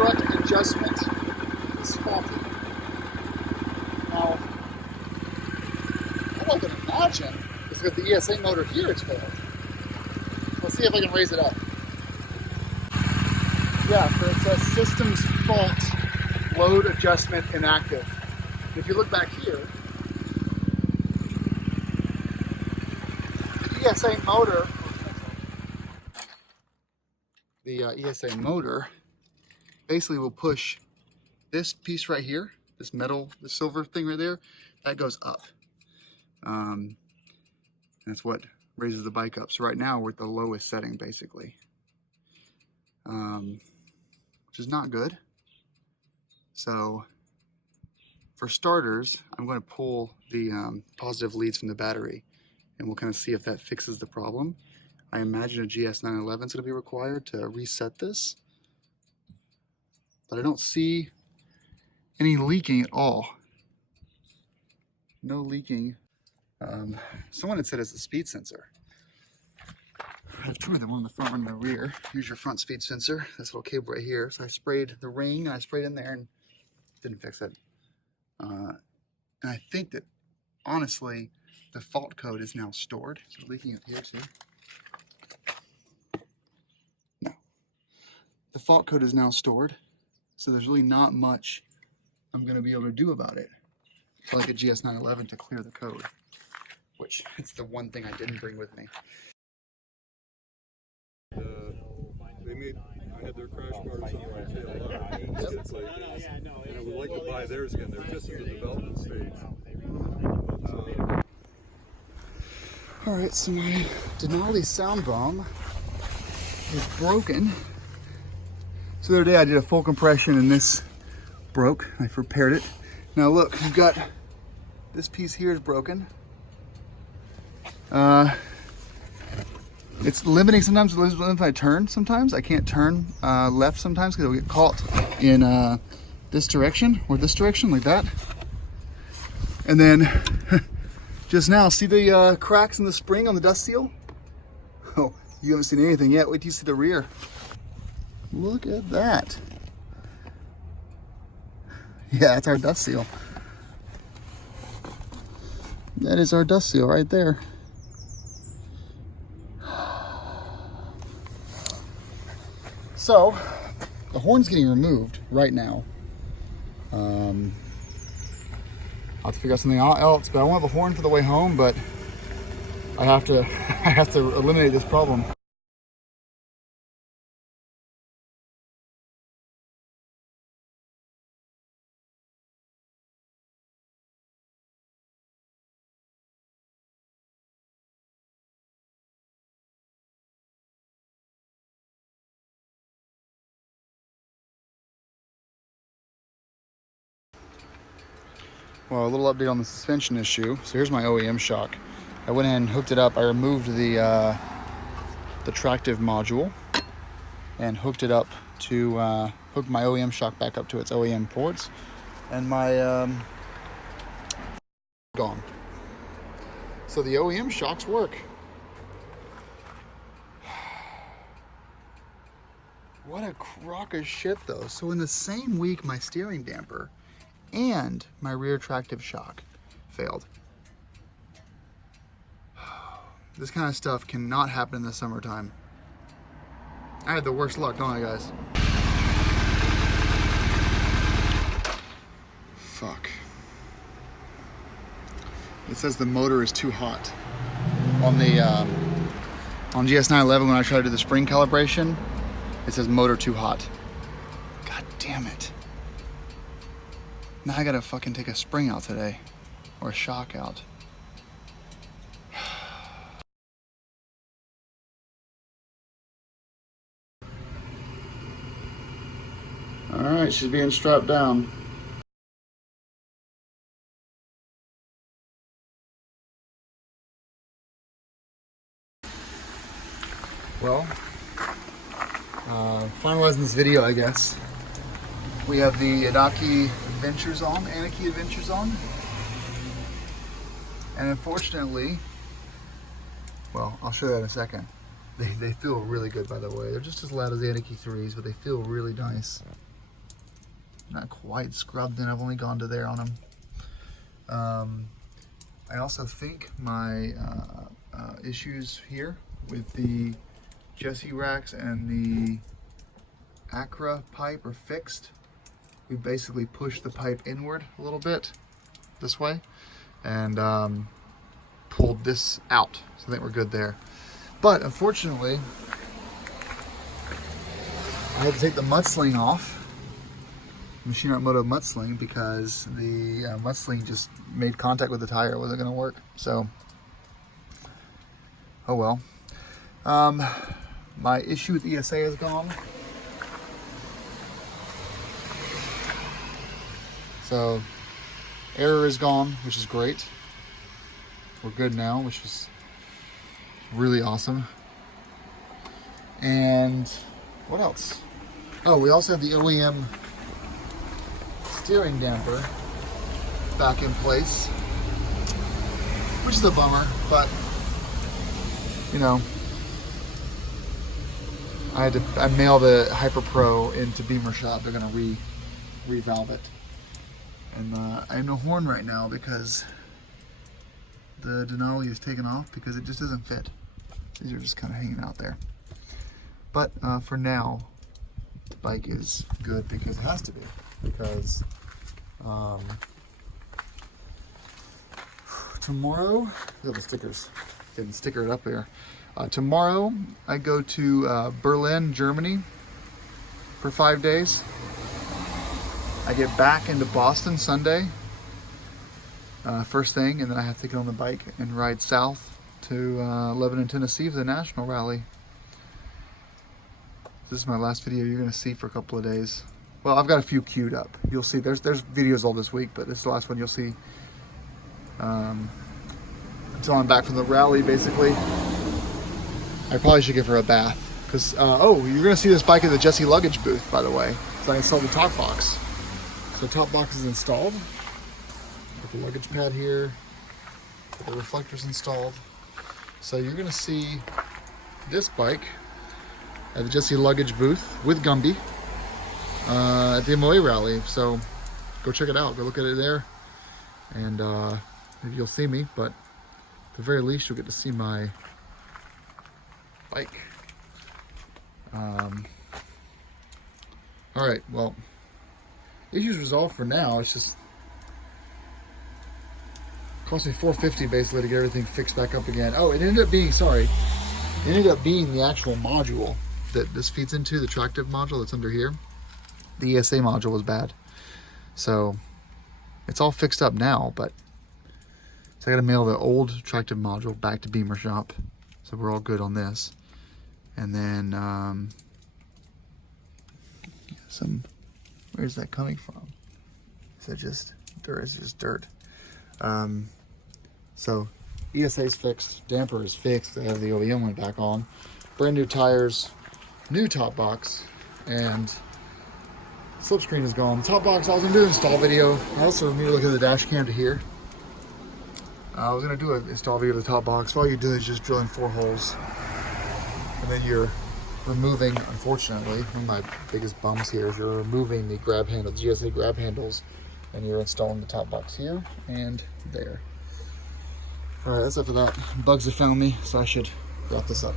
strut adjustment is faulty. Now, all I can imagine is with the ESA motor here it's failed. Let's see if I can raise it up. Yeah, so it says systems fault, load adjustment inactive. If you look back here, the ESA motor basically will push this piece right here, this metal, the silver thing right there, that goes up. That's what raises the bike up. So right now we're at the lowest setting basically, which is not good. So for starters, I'm going to pull the positive leads from the battery and we'll kind of see if that fixes the problem. I imagine a GS911 is going to be required to reset this, but I don't see any leaking at all. No leaking. Someone had said it's a speed sensor. I have two of them, one in the front, one in the rear. Use your front speed sensor, this little cable right here. So I sprayed the ring, and I sprayed in there and didn't fix it. And I think that, honestly, the fault code is now stored. So leaking up here too. No. The fault code is now stored. So there's really not much I'm going to be able to do about it. It's like a GS911 to clear the code, which it's the one thing I didn't bring with me. I had their crash bars on my KLR, and I would like to buy theirs again. They're just in the development stage. All right, so my Denali sound bomb is broken. So the other day I did a full compression and this broke. I repaired it. Now look, you've got this piece here is broken. It's limiting sometimes. If I turn, sometimes I can't turn left sometimes because it'll get caught in this direction or this direction like that. And then just now, see the cracks in the spring on the dust seal? Oh, you haven't seen anything yet. Wait till you see the rear. Look at that. Yeah, that's our dust seal. That is our dust seal right there. So, the horn's getting removed right now. I'll have to figure out something else, but I won't have a horn for the way home, but I have to eliminate this problem. Well, a little update on the suspension issue. So here's my OEM shock. I went in and hooked it up. I removed the tractive module and hooked it up to hook my OEM shock back up to its OEM ports, and my gone. So the OEM shocks work. What a crock of shit though. So in the same week, my steering damper and my rear tractive shock failed. This kind of stuff cannot happen in the summertime. I had the worst luck, don't I, guys? Fuck. It says the motor is too hot. On the on GS911, when I try to do the spring calibration, it says motor too hot. God damn it. Now I gotta fucking take a spring out today, or a shock out. All right, she's being strapped down. Well, finalizing this video, I guess. We have the Anaki Adventures on, and unfortunately, well, I'll show you that in a second. They feel really good, by the way. They're just as loud as the Anaki 3s, but they feel really nice. not quite scrubbed, and I've only gone to there on them. I also think my issues here with the Jesse racks and the Acra pipe are fixed. We basically pushed the pipe inward a little bit this way and pulled this out. So I think we're good there. But unfortunately, I had to take the mudsling off, Machine Art Moto mudsling, because the mudsling just made contact with the tire. It wasn't going to work. So, oh well. My issue with ESA is gone. So, error is gone, which is great. We're good now, which is really awesome. And what else? Oh, we also have the OEM steering damper back in place, which is a bummer, but you know, I mailed the Hyper Pro into Beamer Shop. They're gonna revalve it, and I have no horn right now because the Denali is taken off because it just doesn't fit. These are just kind of hanging out there. But for now, the bike is good because it has to be. Because tomorrow, look at the stickers, getting stickered up there. Tomorrow, I go to Berlin, Germany for 5 days. I get back into Boston Sunday, first thing, and then I have to get on the bike and ride south to Lebanon, Tennessee for the National Rally. This is my last video you're going to see for a couple of days. Well, I've got a few queued up. You'll see, there's videos all this week, but this is the last one you'll see until I'm back from the rally, basically. I probably should give her a bath, because, oh, you're going to see this bike at the Jesse luggage booth, by the way. So I installed the top box. So the top box is installed. Got the luggage pad here. Got the reflectors installed. So you're going to see this bike at the Jesse luggage booth with Gumby at the MOA rally. So go check it out. Go look at it there. And maybe you'll see me, but at the very least, you'll get to see my bike. All right, well, issues resolved for now. It's just cost me $450 basically to get everything fixed back up again. Oh, it ended up being, sorry, it ended up being the actual module that this feeds into, the tractive module that's under here. The ESA module was bad. So it's all fixed up now, but so I gotta mail the old tractive module back to Beamer Shop. So we're all good on this. And then where's that coming from? Is that just dirt? It's just dirt. So ESA is fixed, damper is fixed. I have the OEM one back on. Brand new tires, new top box, and slipstream is gone. Top box, I was gonna do an install video. I also need to look at the dash cam to here. I was gonna do an install video of the top box. All you do is just drill in 4 holes. And then you're removing, unfortunately, one of my biggest bums here is you're removing the grab handle, GSA grab handles, and you're installing the top box here and there. All right, that's it for that. Bugs have found me, so I should wrap this up.